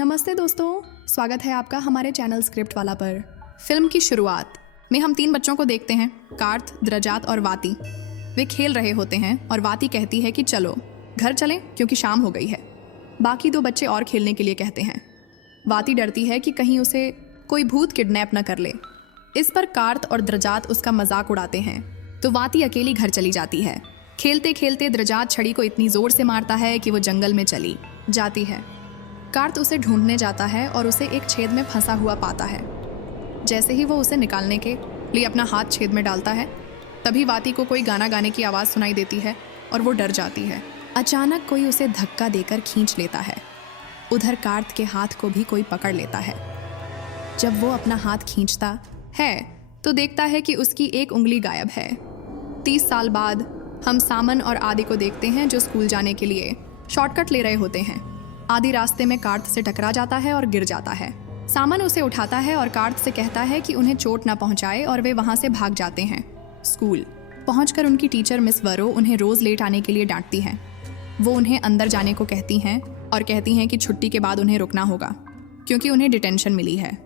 नमस्ते दोस्तों, स्वागत है आपका हमारे चैनल स्क्रिप्ट वाला पर। फिल्म की शुरुआत में हम 3 बच्चों को देखते हैं, कार्थ, द्रजात और वाती। वे खेल रहे होते हैं और वाती कहती है कि चलो घर चलें क्योंकि शाम हो गई है। बाकी 2 बच्चे और खेलने के लिए कहते हैं। वाती डरती है कि कहीं उसे कोई भूत किडनैप न कर ले। इस पर कार्थ और द्रजात उसका मजाक उड़ाते हैं, तो वाती अकेली घर चली जाती है। खेलते खेलते द्रजात छड़ी को इतनी जोर से मारता है कि वो जंगल में चली जाती है। कार्थ उसे ढूंढने जाता है और उसे एक छेद में फंसा हुआ पाता है। जैसे ही वो उसे निकालने के लिए अपना हाथ छेद में डालता है, तभी वाती को कोई गाना गाने की आवाज़ सुनाई देती है और वो डर जाती है। अचानक कोई उसे धक्का देकर खींच लेता है। उधर कार्थ के हाथ को भी कोई पकड़ लेता है। जब वो अपना हाथ खींचता है तो देखता है कि उसकी एक उंगली गायब है। 30 साल बाद हम सामन और आदि को देखते हैं जो स्कूल जाने के लिए शॉर्टकट ले रहे होते हैं। आदि रास्ते में कार्थ से टकरा जाता है और गिर जाता है। सामन उसे उठाता है और कार्थ से कहता है कि उन्हें चोट ना पहुंचाए और वे वहां से भाग जाते हैं। स्कूल पहुंचकर उनकी टीचर मिस वरो उन्हें रोज लेट आने के लिए डांटती हैं। वो उन्हें अंदर जाने को कहती हैं और कहती हैं कि छुट्टी के बाद उन्हें रुकना होगा क्योंकि उन्हें डिटेंशन मिली है।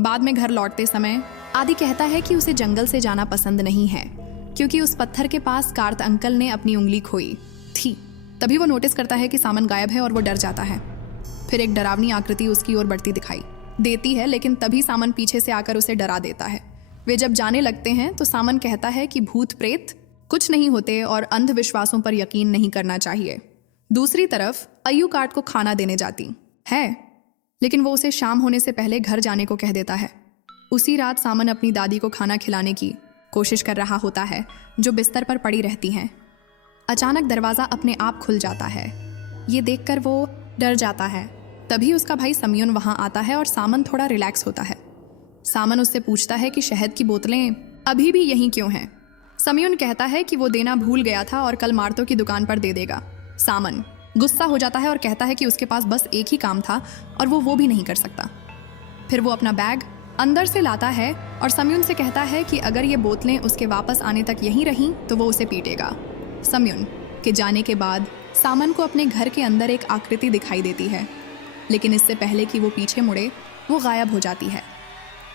बाद में घर लौटते समय आदि कहता है कि उसे जंगल से जाना पसंद नहीं है क्योंकि उस पत्थर के पास कार्थ अंकल ने अपनी उंगली खोई थी। तभी वो नोटिस करता है कि सामन गायब है और वो डर जाता है। फिर एक डरावनी आकृति उसकी ओर बढ़ती दिखाई देती है, लेकिन तभी सामन पीछे से आकर उसे डरा देता है। वे जब जाने लगते हैं तो सामन कहता है कि भूत प्रेत कुछ नहीं होते और अंधविश्वासों पर यकीन नहीं करना चाहिए। दूसरी तरफ अय्यू कार्थ को खाना देने जाती है, लेकिन वो उसे शाम होने से पहले घर जाने को कह देता है। उसी रात सामन अपनी दादी को खाना खिलाने की कोशिश कर रहा होता है जो बिस्तर पर पड़ी रहती हैं। अचानक दरवाज़ा अपने आप खुल जाता है। ये देखकर वो डर जाता है। तभी उसका भाई समयुन वहाँ आता है और सामन थोड़ा रिलैक्स होता है। सामन उससे पूछता है कि शहद की बोतलें अभी भी यहीं क्यों हैं। समयुन कहता है कि वो देना भूल गया था और कल मार्तो की दुकान पर दे देगा। सामन गुस्सा हो जाता है और कहता है कि उसके पास बस एक ही काम था और वो भी नहीं कर सकता। फिर वो अपना बैग अंदर से लाता है और समयुन से कहता है कि अगर ये बोतलें उसके वापस आने तक यहीं रहीं तो वो उसे पीटेगा। समयुन के जाने के बाद सामन को अपने घर के अंदर एक आकृति दिखाई देती है, लेकिन इससे पहले कि वो पीछे मुड़े वो गायब हो जाती है।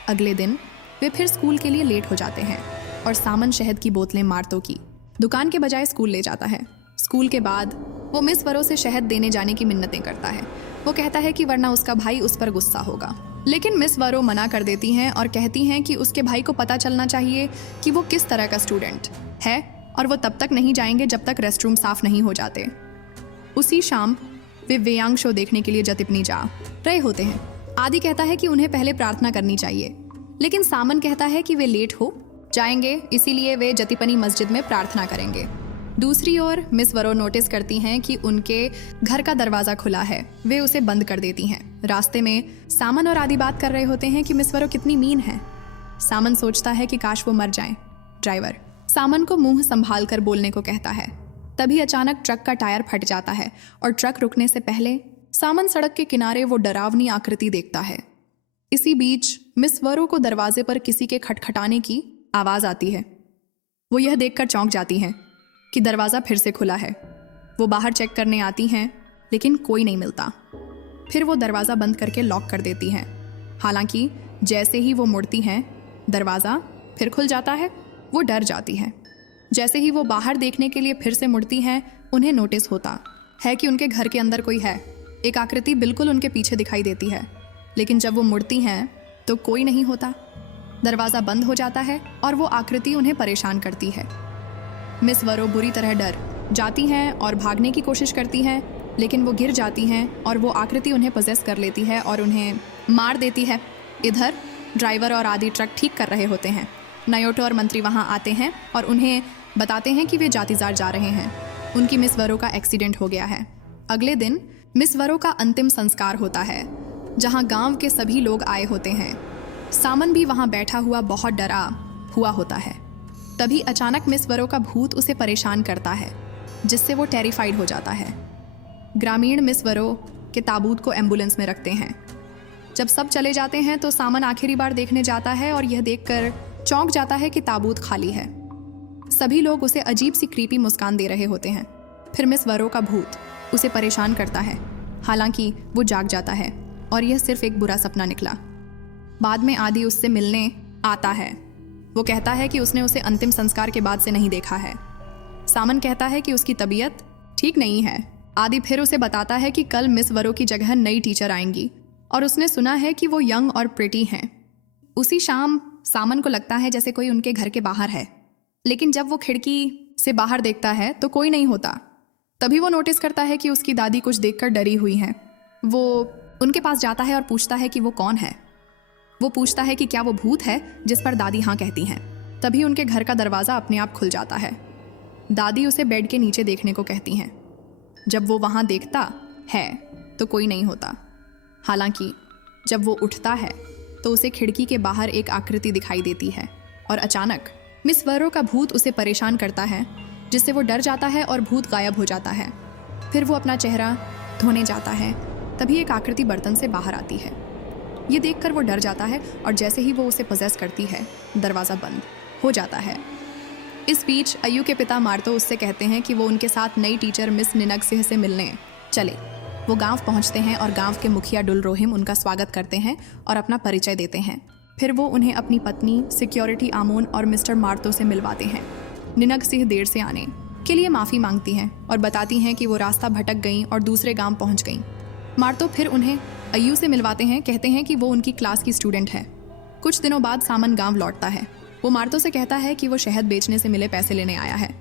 अगले दिन वे फिर स्कूल के लिए लेट हो जाते हैं और सामन शहद की बोतलें मार्तो की दुकान के बजाय स्कूल ले जाता है। स्कूल के बाद वो मिस वरो से शहद देने जाने की मिन्नतें करता है। वो कहता है कि वरना उसका भाई उस पर गुस्सा होगा, लेकिन मिस वरो मना कर देती हैं और कहती हैं कि उसके भाई को पता चलना चाहिए कि वो किस तरह का स्टूडेंट है और वो तब तक नहीं जाएंगे जब तक रेस्टरूम साफ नहीं हो जाते। उसी शाम वे वेयांग शो देखने के लिए जतिपनी जा रहे होते हैं। आदि कहता है कि उन्हें पहले प्रार्थना करनी चाहिए, लेकिन सामन कहता है कि वे लेट हो जाएंगे, इसीलिए वे जतिपनी मस्जिद में प्रार्थना करेंगे। दूसरी ओर मिस वरो नोटिस करती हैं कि उनके घर का दरवाज़ा खुला है। वे उसे बंद कर देती हैं। रास्ते में सामन और आदि बात कर रहे होते हैं कि मिस वरो कितनी मीन है। सामन सोचता है कि काश वो मर जाएं। ड्राइवर सामन को मुंह संभाल कर बोलने को कहता है। तभी अचानक ट्रक का टायर फट जाता है और ट्रक रुकने से पहले सामन सड़क के किनारे वो डरावनी आकृति देखता है। इसी बीच मिस वरो को दरवाजे पर किसी के खटखटाने की आवाज़ आती है। वो यह देखकर चौंक जाती हैं कि दरवाज़ा फिर से खुला है। वो बाहर चेक करने आती हैं, लेकिन कोई नहीं मिलता। फिर वो दरवाज़ा बंद करके लॉक कर देती हैं। हालांकि जैसे ही वो मुड़ती हैं, दरवाज़ा फिर खुल जाता है। वो डर जाती हैं। जैसे ही वो बाहर देखने के लिए फिर से मुड़ती हैं, उन्हें नोटिस होता है कि उनके घर के अंदर कोई है। एक आकृति बिल्कुल उनके पीछे दिखाई देती है, लेकिन जब वो मुड़ती हैं तो कोई नहीं होता। दरवाज़ा बंद हो जाता है और वो आकृति उन्हें परेशान करती है। मिस वरो बुरी तरह डर जाती हैं और भागने की कोशिश करती हैं, लेकिन वो गिर जाती हैं और वो आकृति उन्हें पजेस कर लेती है और उन्हें मार देती है। इधर ड्राइवर और आदि ट्रक ठीक कर रहे होते हैं। नायोटो और मंत्री वहाँ आते हैं और उन्हें बताते हैं कि वे जातिजार जा रहे हैं। उनकी मिस वरो का एक्सीडेंट हो गया है। अगले दिन मिस वरो का अंतिम संस्कार होता है, जहाँ गांव के सभी लोग आए होते हैं। सामन भी वहाँ बैठा हुआ बहुत डरा हुआ होता है। तभी अचानक मिस वरो का भूत उसे परेशान करता है, जिससे वो टेरिफाइड हो जाता है। ग्रामीण मिस वरो के ताबूत को एम्बुलेंस में रखते हैं। जब सब चले जाते हैं तो सामन आखिरी बार देखने जाता है और यह देखकर चौंक जाता है कि ताबूत खाली है। सभी लोग उसे अजीब सी क्रीपी मुस्कान दे रहे होते हैं। फिर मिस वरो का भूत उसे परेशान करता है। हालांकि वो जाग जाता है और यह सिर्फ एक बुरा सपना निकला। बाद में आदि उससे मिलने आता है। वो कहता है कि उसने उसे अंतिम संस्कार के बाद से नहीं देखा है। सामन कहता है कि उसकी तबीयत ठीक नहीं है। आदि फिर उसे बताता है कि कल मिस वरो की जगह नई टीचर आएंगी और उसने सुना है कि वो यंग और प्रिटी हैं। उसी शाम सामन को लगता है जैसे कोई उनके घर के बाहर है, लेकिन जब वो खिड़की से बाहर देखता है तो कोई नहीं होता। तभी वो नोटिस करता है कि उसकी दादी कुछ देखकर डरी हुई हैं। वो उनके पास जाता है और पूछता है कि वो कौन है। वो पूछता है कि क्या वो भूत है, जिस पर दादी हाँ कहती हैं। तभी उनके घर का दरवाज़ा अपने आप खुल जाता है। दादी उसे बेड के नीचे देखने को कहती हैं। जब वो वहाँ देखता है तो कोई नहीं होता। हालांकि जब वो उठता है तो उसे खिड़की के बाहर एक आकृति दिखाई देती है और अचानक मिस वरो का भूत उसे परेशान करता है, जिससे वो डर जाता है और भूत गायब हो जाता है। फिर वो अपना चेहरा धोने जाता है। तभी एक आकृति बर्तन से बाहर आती है। ये देखकर वो डर जाता है और जैसे ही वो उसे पोजेस करती है, दरवाज़ा बंद हो जाता है। इस बीच अय्यू के पिता मार्तो उससे कहते हैं कि वो उनके साथ नई टीचर मिस निनगसिह से मिलने चले। वो गांव पहुंचते हैं और गांव के मुखिया डुल रोहिम उनका स्वागत करते हैं और अपना परिचय देते हैं। फिर वो उन्हें अपनी पत्नी, सिक्योरिटी आमोन और मिस्टर मार्तो से मिलवाते हैं। निनगसिह देर से आने के लिए माफ़ी मांगती हैं और बताती हैं कि वो रास्ता भटक गईं और दूसरे गांव पहुंच गईं। मार्तो फिर उन्हें अय्यू से मिलवाते हैं, कहते हैं कि वो उनकी क्लास की स्टूडेंट है। कुछ दिनों बाद सामन गांव लौटता है। वो मार्तो से कहता है कि वो शहद बेचने से मिले पैसे लेने आया है,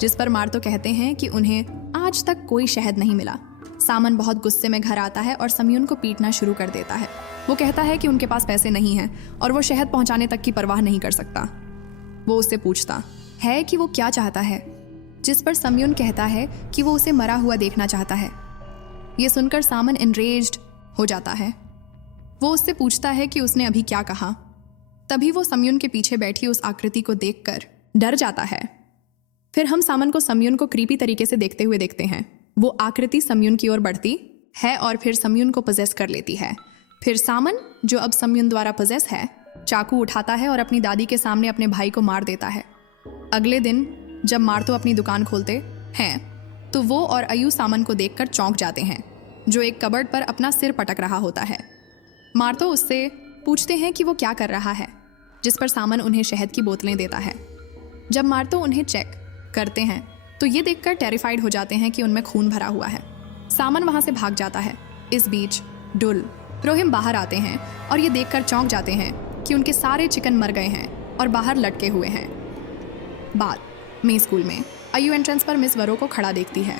जिस पर मार्तो कहते हैं कि उन्हें आज तक कोई शहद नहीं मिला। सामन बहुत गुस्से में घर आता है और सम्यून को पीटना शुरू कर देता है। वो कहता है कि उनके पास पैसे नहीं हैं और वो शहद पहुंचाने तक की परवाह नहीं कर सकता। वो उससे पूछता है कि वो क्या चाहता है, जिस पर सम्यून कहता है कि वो उसे मरा हुआ देखना चाहता है। ये सुनकर सामन एनरेज्ड हो जाता है। वो उससे पूछता है कि उसने अभी क्या कहा। तभी वो सम्यून के पीछे बैठी उस आकृति को देखकर डर जाता है। फिर हम सामन को सम्यून को क्रीपी तरीके से देखते हुए देखते हैं। वो आकृति सम्यून की ओर बढ़ती है और फिर सम्यून को पोजेस कर लेती है। फिर सामन, जो अब सम्यून द्वारा पोजेस है, चाकू उठाता है और अपनी दादी के सामने अपने भाई को मार देता है। अगले दिन जब मार्तो अपनी दुकान खोलते हैं तो वो और अय्यू सामन को देखकर चौंक जाते हैं, जो एक कबर्ड पर अपना सिर पटक रहा होता है। मार्तो उससे पूछते हैं कि वो क्या कर रहा है, जिस पर सामन उन्हें शहद की बोतलें देता है। जब मार्तो उन्हें चेक करते हैं तो ये देखकर टेरिफाइड हो जाते हैं कि उनमें खून भरा हुआ है। सामन वहाँ से भाग जाता है। इस बीच डुल रोहिम बाहर आते हैं और ये देखकर चौंक जाते हैं कि उनके सारे चिकन मर गए हैं और बाहर लटके हुए हैं। बाद में स्कूल में अय्यू एंट्रेंस पर मिस वरो को खड़ा देखती है।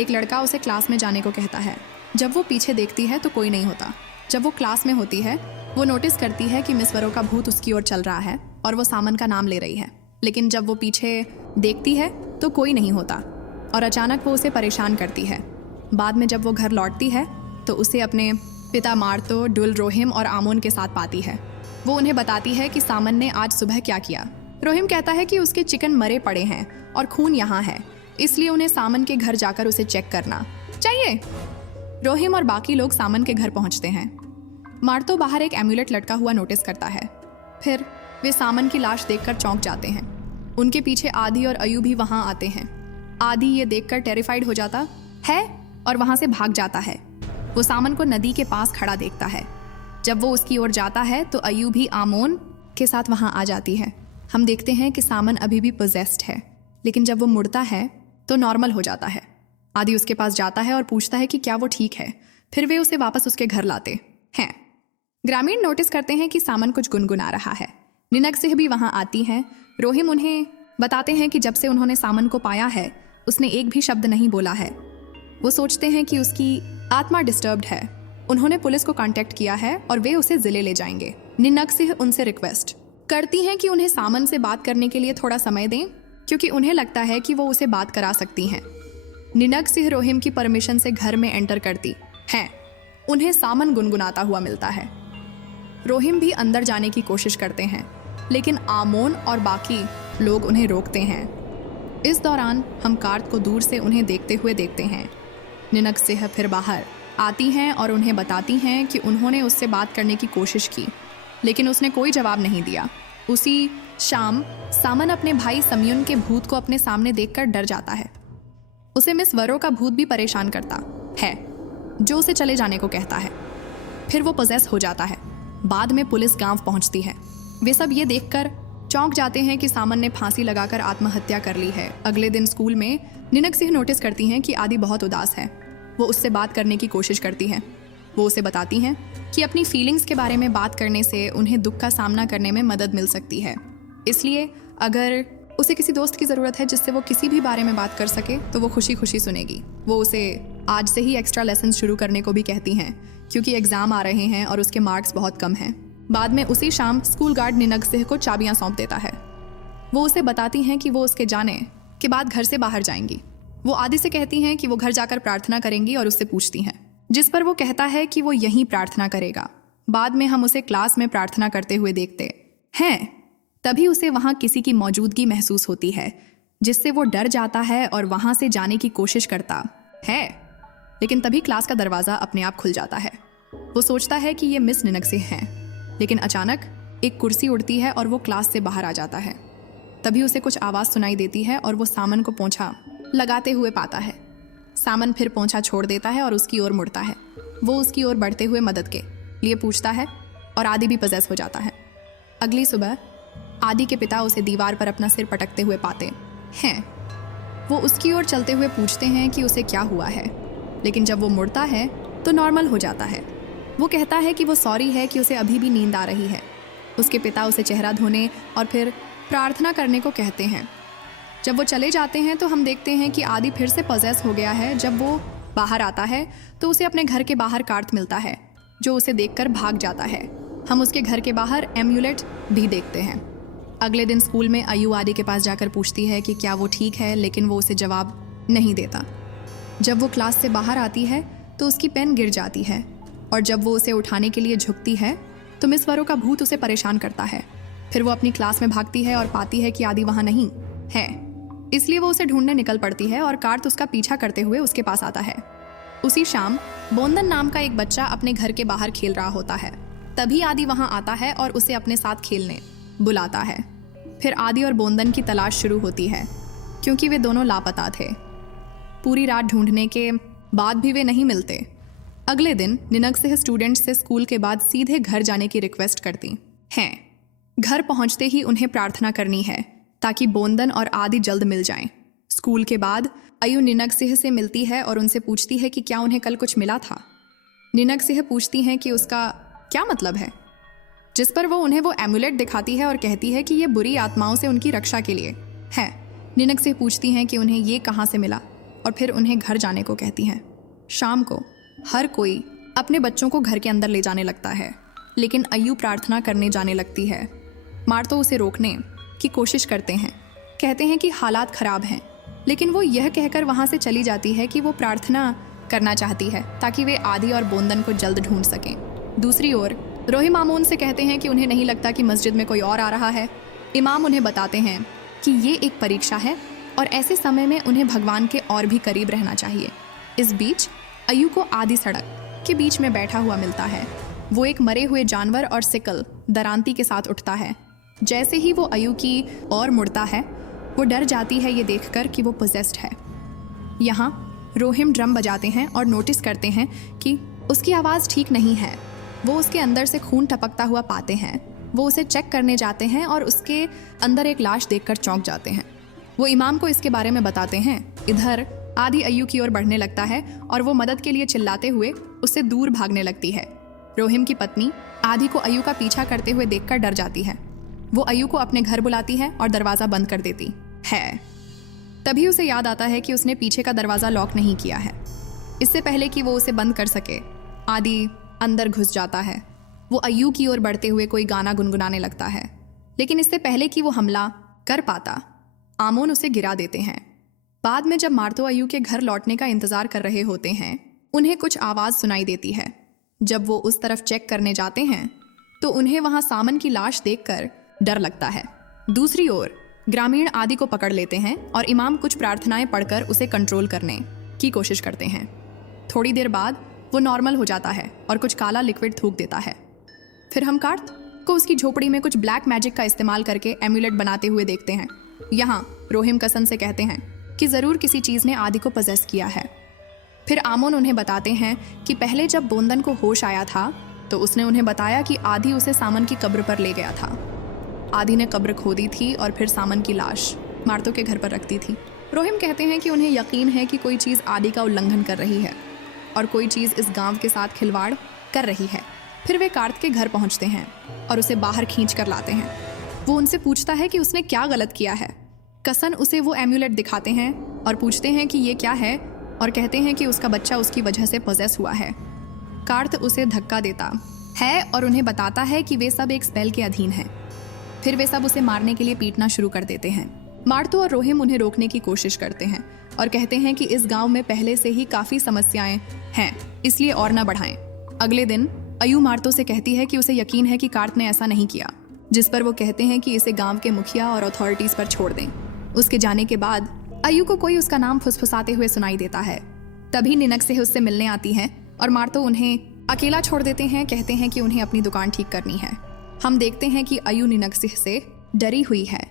एक लड़का उसे क्लास में जाने को कहता है। जब वो पीछे देखती है तो कोई नहीं होता। जब वो क्लास में होती है वो नोटिस करती है कि मिस वरो का भूत उसकी ओर चल रहा है और वो सामन का नाम ले रही है। लेकिन जब वो पीछे देखती है तो कोई नहीं होता और अचानक वो उसे परेशान करती है। बाद में जब वो घर लौटती है तो उसे अपने पिता मार्तो, डुल रोहिम और आमोन के साथ पाती है। वो उन्हें बताती है कि सामन ने आज सुबह क्या किया। रोहिम कहता है कि उसके चिकन मरे पड़े हैं और खून यहाँ है, इसलिए उन्हें सामन के घर जाकर उसे चेक करना चाहिए। रोहिम और बाकी लोग सामन के घर पहुँचते हैं। मार्तो बाहर एक एम्यूलेट लटका हुआ नोटिस करता है। फिर वे सामन की लाश देखकर चौंक जाते हैं। उनके पीछे आदि और अय्यू भी वहाँ आते हैं। आदि ये देखकर टेरिफाइड हो जाता है और वहाँ से भाग जाता है। वो सामन को नदी के पास खड़ा देखता है। जब वो उसकी ओर जाता है तो अय्यू भी आमोन के साथ वहाँ आ जाती है। हम देखते हैं कि सामन अभी भी पोजेस्ड है, लेकिन जब वो मुड़ता है तो नॉर्मल हो जाता है। आदि उसके पास जाता है और पूछता है कि क्या वो ठीक है। फिर वे उसे वापस उसके घर लाते हैं। ग्रामीण नोटिस करते हैं कि सामन कुछ गुनगुना रहा है। निनगसिह भी वहाँ आती हैं। रोहिम उन्हें बताते हैं कि जब से उन्होंने सामन को पाया है उसने एक भी शब्द नहीं बोला है। वो सोचते हैं कि उसकी आत्मा डिस्टर्ब्ड है। उन्होंने पुलिस को कांटेक्ट किया है और वे उसे जिले ले जाएंगे। निनगसिह उनसे रिक्वेस्ट करती हैं कि उन्हें सामन से बात करने के लिए थोड़ा समय दें, क्योंकि उन्हें लगता है कि वो उसे बात करा सकती हैं। निनगसिह रोहिम की परमिशन से घर में एंटर करती हैं। उन्हें सामन गुनगुनाता हुआ मिलता है। रोहिम भी अंदर जाने की कोशिश करते हैं, लेकिन आमोन और बाकी लोग उन्हें रोकते हैं। इस दौरान हम कार्त को दूर से उन्हें देखते हुए देखते हैं। निनगसिह फिर बाहर आती हैं और उन्हें बताती हैं कि उन्होंने उससे बात करने की कोशिश की, लेकिन उसने कोई जवाब नहीं दिया। उसी शाम सामन अपने भाई सम्यून के भूत को अपने सामने देखकर डर जाता है। उसे मिस वरो का भूत भी परेशान करता है, जो उसे चले जाने को कहता है। फिर वो पोजेस हो जाता है। बाद में पुलिस गांव पहुंचती है। वे सब ये देखकर चौंक जाते हैं कि सामन ने फांसी लगाकर आत्महत्या कर ली है। अगले दिन स्कूल में निनक सिंह नोटिस करती हैं कि आदि बहुत उदास है। वो उससे बात करने की कोशिश करती हैं। वो उसे बताती हैं कि अपनी फीलिंग्स के बारे में बात करने से उन्हें दुख का सामना करने में मदद मिल सकती है। इसलिए अगर उसे किसी दोस्त की ज़रूरत है जिससे वो किसी भी बारे में बात कर सके तो वो खुशी खुशी सुनेगी। वो उसे आज से ही एक्स्ट्रा लेसन शुरू करने को भी कहती हैं क्योंकि एग्ज़ाम आ रहे हैं और उसके मार्क्स बहुत कम हैं। बाद में उसी शाम स्कूल गार्ड निनक सिंह को चाबियां सौंप देता है। वो उसे बताती हैं कि वो उसके जाने के बाद घर से बाहर जाएंगी। वो आदि से कहती हैं कि वो घर जाकर प्रार्थना करेंगी और उससे पूछती हैं, जिस पर वो कहता है कि वो यहीं प्रार्थना करेगा। बाद में हम उसे क्लास में प्रार्थना करते हुए देखते हैं। तभी उसे वहाँ किसी की मौजूदगी महसूस होती है जिससे वो डर जाता है और वहाँ से जाने की कोशिश करता है। लेकिन तभी क्लास का दरवाज़ा अपने आप खुल जाता है। वो सोचता है कि ये मिस निनक सिंह हैं, लेकिन अचानक एक कुर्सी उड़ती है और वो क्लास से बाहर आ जाता है। तभी उसे कुछ आवाज़ सुनाई देती है और वो सामन को पोंछा लगाते हुए पाता है। सामन फिर पोंछा छोड़ देता है और उसकी ओर मुड़ता है। वो उसकी ओर बढ़ते हुए मदद के लिए पूछता है और आदि भी पजेस हो जाता है। अगली सुबह आदि के पिता उसे दीवार पर अपना सिर पटकते हुए पाते हैं। वो उसकी ओर चलते हुए पूछते हैं कि उसे क्या हुआ है, लेकिन जब वो मुड़ता है तो नॉर्मल हो जाता है। वो कहता है कि वो सॉरी है कि उसे अभी भी नींद आ रही है। उसके पिता उसे चेहरा धोने और फिर प्रार्थना करने को कहते हैं। जब वो चले जाते हैं तो हम देखते हैं कि आदि फिर से पजेस हो गया है। जब वो बाहर आता है तो उसे अपने घर के बाहर कार्त मिलता है जो उसे देखकर भाग जाता है। हम उसके घर के बाहर एम्यूलेट भी देखते हैं। अगले दिन स्कूल में अयू आदि के पास जाकर पूछती है कि क्या वो ठीक है, लेकिन वो उसे जवाब नहीं देता। जब वो क्लास से बाहर आती है तो उसकी पेन गिर जाती है और जब वो उसे उठाने के लिए झुकती है तो मिस वरो का भूत उसे परेशान करता है। फिर वो अपनी क्लास में भागती है और पाती है कि आदि वहाँ नहीं है, इसलिए वो उसे ढूंढने निकल पड़ती है और कार्त उसका पीछा करते हुए उसके पास आता है। उसी शाम बोंदन नाम का एक बच्चा अपने घर के बाहर खेल रहा होता है। तभी आदि वहाँ आता है और उसे अपने साथ खेलने बुलाता है। फिर आदि और बोंदन की तलाश शुरू होती है क्योंकि वे दोनों लापता थे। पूरी रात ढूंढने के बाद भी वे नहीं मिलते। अगले दिन निनक सिंह स्टूडेंट्स से स्कूल के बाद सीधे घर जाने की रिक्वेस्ट करती हैं। घर पहुंचते ही उन्हें प्रार्थना करनी है ताकि बोंदन और आदि जल्द मिल जाएं। स्कूल के बाद अयू निनक सिंह से मिलती है और उनसे पूछती है कि क्या उन्हें कल कुछ मिला था। निनक सिंह पूछती हैं कि उसका क्या मतलब है, जिस पर वो उन्हें वो एमुलेट दिखाती है और कहती है कि ये बुरी आत्माओं से उनकी रक्षा के लिए है। निनक सिंह पूछती हैं कि उन्हें ये कहाँ से मिला और फिर उन्हें घर जाने को कहती हैं। शाम को हर कोई अपने बच्चों को घर के अंदर ले जाने लगता है, लेकिन अयू प्रार्थना करने जाने लगती है। मार्तो उसे रोकने की कोशिश करते हैं, कहते हैं कि हालात ख़राब हैं, लेकिन वो यह कहकर वहाँ से चली जाती है कि वो प्रार्थना करना चाहती है ताकि वे आदि और बोंदन को जल्द ढूंढ सकें। दूसरी ओर रोही मामून से कहते हैं कि उन्हें नहीं लगता कि मस्जिद में कोई और आ रहा है। इमाम उन्हें बताते हैं कि ये एक परीक्षा है और ऐसे समय में उन्हें भगवान के और भी करीब रहना चाहिए। इस बीच अयू को आदि सड़क के बीच में बैठा हुआ मिलता है। वो एक मरे हुए जानवर और सिकल दरांती के साथ उठता है। जैसे ही वो अयू की ओर मुड़ता है वो डर जाती है ये देखकर कि वो पोजेस्ड है। यहाँ रोहिम ड्रम बजाते हैं और नोटिस करते हैं कि उसकी आवाज़ ठीक नहीं है। वो उसके अंदर से खून टपकता हुआ पाते हैं। वो उसे चेक करने जाते हैं और उसके अंदर एक लाश देखकर चौंक जाते हैं। वो इमाम को इसके बारे में बताते हैं। इधर आदि अयू की ओर बढ़ने लगता है और वो मदद के लिए चिल्लाते हुए उससे दूर भागने लगती है। रोहिम की पत्नी आदि को अयू का पीछा करते हुए देखकर डर जाती है। वो अयू को अपने घर बुलाती है और दरवाज़ा बंद कर देती है। तभी उसे याद आता है कि उसने पीछे का दरवाज़ा लॉक नहीं किया है। इससे पहले कि वो उसे बंद कर सके आदि अंदर घुस जाता है। वो अयू की ओर बढ़ते हुए कोई गाना गुनगुनाने लगता है, लेकिन इससे पहले कि वो हमला कर पाता आमोन उसे गिरा देते हैं। बाद में जब मार्तो अयू के घर लौटने का इंतज़ार कर रहे होते हैं उन्हें कुछ आवाज़ सुनाई देती है। जब वो उस तरफ चेक करने जाते हैं तो उन्हें वहाँ सामन की लाश देखकर डर लगता है। दूसरी ओर ग्रामीण आदि को पकड़ लेते हैं और इमाम कुछ प्रार्थनाएं पढ़कर उसे कंट्रोल करने की कोशिश करते हैं। थोड़ी देर बाद वो नॉर्मल हो जाता है और कुछ काला लिक्विड थूक देता है। फिर हम कार्त को उसकी झोपड़ी में कुछ ब्लैक मैजिक का इस्तेमाल करके एम्यूलेट बनाते हुए देखते हैं। यहाँ रोहिम कसम से कहते हैं कि ज़रूर किसी चीज़ ने आदि को पजेस किया है। फिर आमोन उन्हें बताते हैं कि पहले जब बोंदन को होश आया था तो उसने उन्हें बताया कि आदि उसे सामन की कब्र पर ले गया था। आदि ने कब्र खोदी थी और फिर सामन की लाश मार्तो के घर पर रख दी थी। रोहिम कहते हैं कि उन्हें यकीन है कि कोई चीज़ आदि का उल्लंघन कर रही है और कोई चीज़ इस गांव के साथ खिलवाड़ कर रही है। फिर वे कार्त के घर पहुंचते हैं और उसे बाहर खींच कर लाते हैं। वो उनसे पूछता है कि उसने क्या गलत किया है। कसन उसे वो एम्यूलेट दिखाते हैं और पूछते हैं कि ये क्या है और कहते हैं कि उसका बच्चा उसकी वजह से पॉजेस हुआ है। कार्त उसे धक्का देता है और उन्हें बताता है कि वे सब एक स्पेल के अधीन हैं। फिर वे सब उसे मारने के लिए पीटना शुरू कर देते हैं। मार्तो और रोहिम उन्हें रोकने की कोशिश करते हैं और कहते हैं कि इस गांव में पहले से ही काफ़ी समस्याएं हैं, इसलिए और ना बढ़ाएं। अगले दिन अयू मार्तो से कहती है कि उसे यकीन है कि कार्त ने ऐसा नहीं किया, जिस पर वो कहते हैं कि इसे गांव के मुखिया और अथॉरिटीज़ पर छोड़ दें। उसके जाने के बाद अयू को कोई उसका नाम फुसफुसाते हुए सुनाई देता है। तभी निनक्सेह उससे मिलने आती है और मार्तो उन्हें अकेला छोड़ देते हैं। कहते हैं कि उन्हें अपनी दुकान ठीक करनी है। हम देखते हैं कि अयू निनक्सेह से डरी हुई है।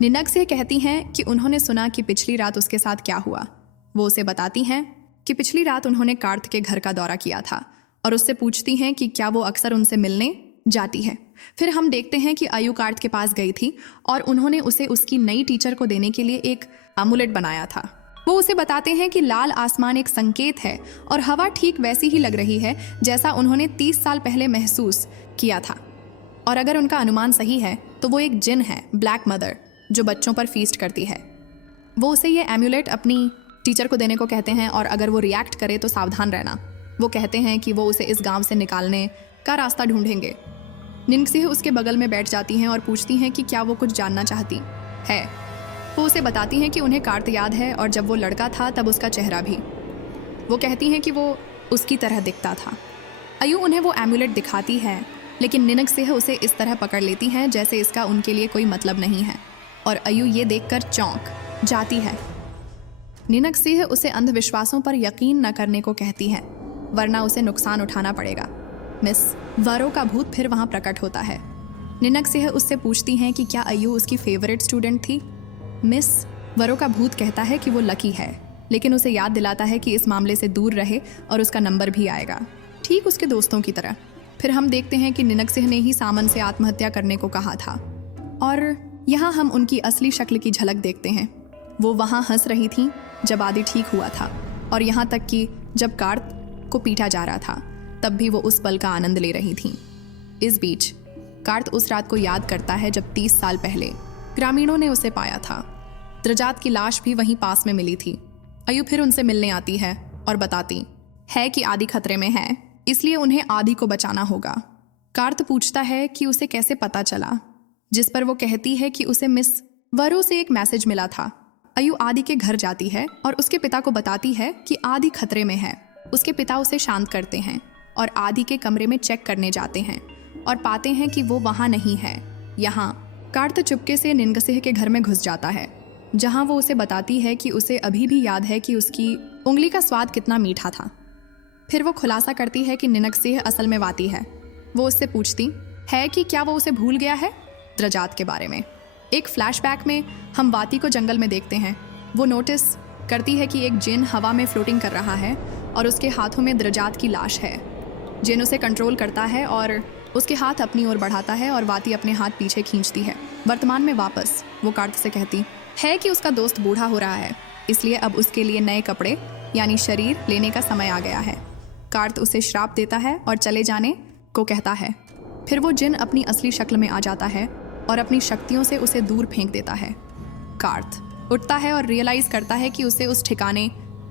निनक्सेह कहती हैं कि उन्होंने सुना कि पिछली रात उसके साथ क्या हुआ। वो उसे बताती हैं कि पिछली रात उन्होंने कार्त के घर का दौरा किया था और उससे पूछती हैं कि क्या वो अक्सर उनसे मिलने जाती है। फिर हम देखते हैं कि अयू कार्त के पास गई थी और उन्होंने उसे उसकी नई टीचर को देने के लिए एक एमुलेट बनाया था। वो उसे बताते हैं कि लाल आसमान एक संकेत है और हवा ठीक वैसी ही लग रही है जैसा उन्होंने 30 साल पहले महसूस किया था। और अगर उनका अनुमान सही है तो वो एक जिन है, ब्लैक मदर, जो बच्चों पर फीस्ट करती है। वो उसे ये एम्यूलेट अपनी टीचर को देने को कहते हैं और अगर वो रिएक्ट करे तो सावधान रहना। वो कहते हैं कि वो उसे इस गांव से निकालने का रास्ता ढूंढेंगे। निनक्सेह उसके बगल में बैठ जाती हैं और पूछती हैं कि क्या वो कुछ जानना चाहती है। वो उसे बताती हैं कि उन्हें कार्त याद है और जब वो लड़का था तब उसका चेहरा भी। वो कहती हैं कि वो उसकी तरह दिखता था। अयू उन्हें वो एम्यूलेट दिखाती है, लेकिन निनक्सेह उसे इस तरह पकड़ लेती हैं जैसे इसका उनके लिए कोई मतलब नहीं है और अयू ये देखकर चौंक जाती है। निनक्सेह उसे अंधविश्वासों पर यकीन न करने को कहती है, वरना उसे नुकसान उठाना पड़ेगा। मिस वरो का भूत फिर वहाँ प्रकट होता है। निनक्सेह उससे पूछती हैं कि क्या अयू उसकी फेवरेट स्टूडेंट थी। मिस वरो का भूत कहता है कि वो लकी है, लेकिन उसे याद दिलाता है कि इस मामले से दूर रहे और उसका नंबर भी आएगा, ठीक उसके दोस्तों की तरह। फिर हम देखते हैं कि निनक्सेह ने ही सामन से आत्महत्या करने को कहा था और यहाँ हम उनकी असली शक्ल की झलक देखते हैं। वो वहाँ हंस रही थीं जब आदि ठीक हुआ था और यहाँ तक कि जब कार्त को पीटा जा रहा था तब भी वो उस पल का आनंद ले रही थीं। इस बीच कार्त उस रात को याद करता है जब 30 साल पहले ग्रामीणों ने उसे पाया था। द्रजात की लाश भी वहीं पास में मिली थी। अयू फिर उनसे मिलने आती है और बताती है कि आदि खतरे में है, इसलिए उन्हें आदि को बचाना होगा। कार्त पूछता है कि उसे कैसे पता चला, जिस पर वो कहती है कि उसे मिस वरो से एक मैसेज मिला था। अयू आदि के घर जाती है और उसके पिता को बताती है कि आदि खतरे में है। उसके पिता उसे शांत करते हैं और आदि के कमरे में चेक करने जाते हैं और पाते हैं कि वो वहाँ नहीं है। यहाँ कार्त चुपके से निनक्सेह के घर में घुस जाता है, जहाँ वो उसे बताती है कि उसे अभी भी याद है कि उसकी उंगली का स्वाद कितना मीठा था। फिर वो खुलासा करती है कि निनक्सेह असल में वाती है। वो उससे पूछती है कि क्या वो उसे भूल गया है द्रजात के बारे में। एक फ्लैशबैक में हम वाती को जंगल में देखते हैं। वो नोटिस करती है कि एक जिन हवा में फ्लोटिंग कर रहा है और उसके हाथों में द्रजात की लाश है। जिन उसे कंट्रोल करता है और उसके हाथ अपनी ओर बढ़ाता है और वाती अपने हाथ पीछे खींचती है। वर्तमान में वापस वो कार्त से कहती है कि उसका दोस्त बूढ़ा हो रहा है, इसलिए अब उसके लिए नए कपड़े यानी शरीर लेने का समय आ गया है। कार्त उसे श्राप देता है और चले जाने को कहता है। फिर वो जिन अपनी असली शक्ल में आ जाता है और अपनी शक्तियों से उसे दूर फेंक देता है। कार्त उठता है और रियलाइज करता है कि उसे उस ठिकाने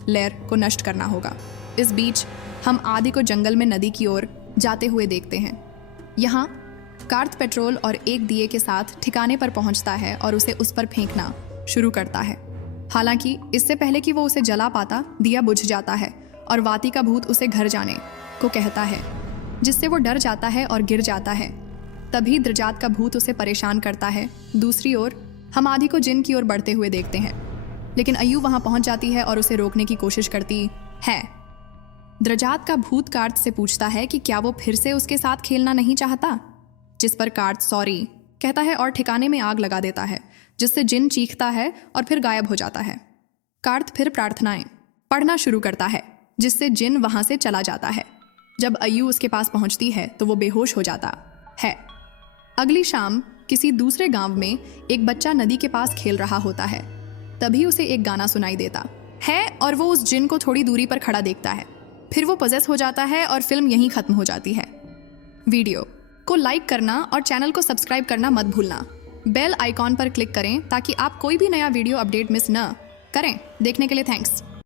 लेयर को नष्ट करना होगा। इस बीच हम आदि को जंगल में नदी की ओर जाते हुए देखते हैं। यहाँ कार्त पेट्रोल और एक दिए के साथ ठिकाने पर पहुँचता है और उसे उस पर फेंकना शुरू करता है। हालांकि इससे पहले कि वो उसे जला पाता, दिया बुझ जाता है और वाती का भूत उसे घर जाने को कहता है, जिससे वो डर जाता है और गिर जाता है। तभी द्रजात का भूत उसे परेशान करता है। दूसरी ओर हम आदि को जिन की ओर बढ़ते हुए देखते हैं, लेकिन अयू वहां पहुंच जाती है और उसे रोकने की कोशिश करती है। द्रजात का भूत कार्त से पूछता है कि क्या वो फिर से उसके साथ खेलना नहीं चाहता, जिस पर कार्त सॉरी कहता है और ठिकाने में आग लगा देता है, जिससे जिन चीखता है और फिर गायब हो जाता है। कार्त फिर प्रार्थनाएं पढ़ना शुरू करता है, जिससे जिन वहां से चला जाता है। जब अय्यू उसके पास पहुंचती है तो वो बेहोश हो जाता है। अगली शाम किसी दूसरे गांव में एक बच्चा नदी के पास खेल रहा होता है। तभी उसे एक गाना सुनाई देता है और वो उस जिन को थोड़ी दूरी पर खड़ा देखता है। फिर वो पजेस हो जाता है और फिल्म यहीं खत्म हो जाती है। वीडियो को लाइक करना और चैनल को सब्सक्राइब करना मत भूलना। बेल आइकॉन पर क्लिक करें ताकि आप कोई भी नया वीडियो अपडेट मिस न करें। देखने के लिए थैंक्स।